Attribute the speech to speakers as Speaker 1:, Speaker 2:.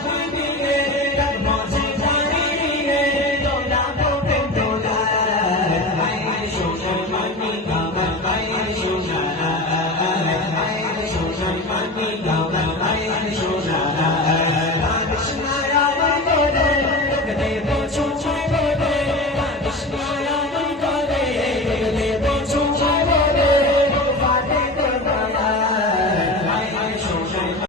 Speaker 1: with me.